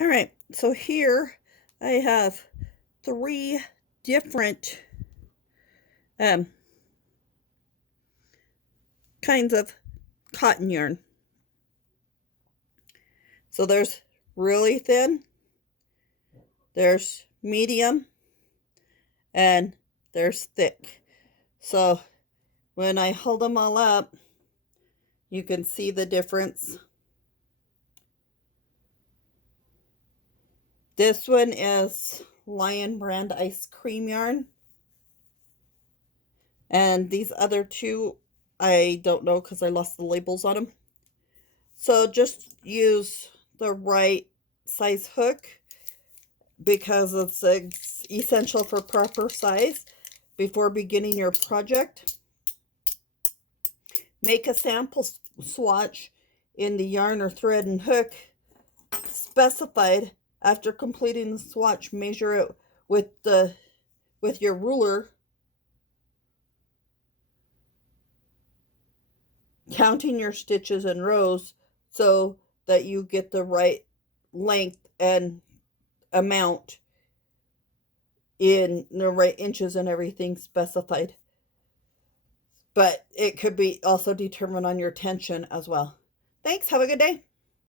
All right, so here I have 3 different um, kinds of cotton yarn. So there's really thin, there's medium, and there's thick. So when I hold them all up, you can see the difference. This one is Lion Brand ice cream yarn. And these other two, I don't know because I lost the labels on them. So just use the right size hook because it's essential for proper size before beginning your project. Make a sample swatch in the yarn or thread and hook specified. After completing the swatch, measure it with your ruler, counting your stitches and rows so that you get the right length and amount in the right inches and everything specified. But it could be also determined on your tension as well. Thanks. Have a good day.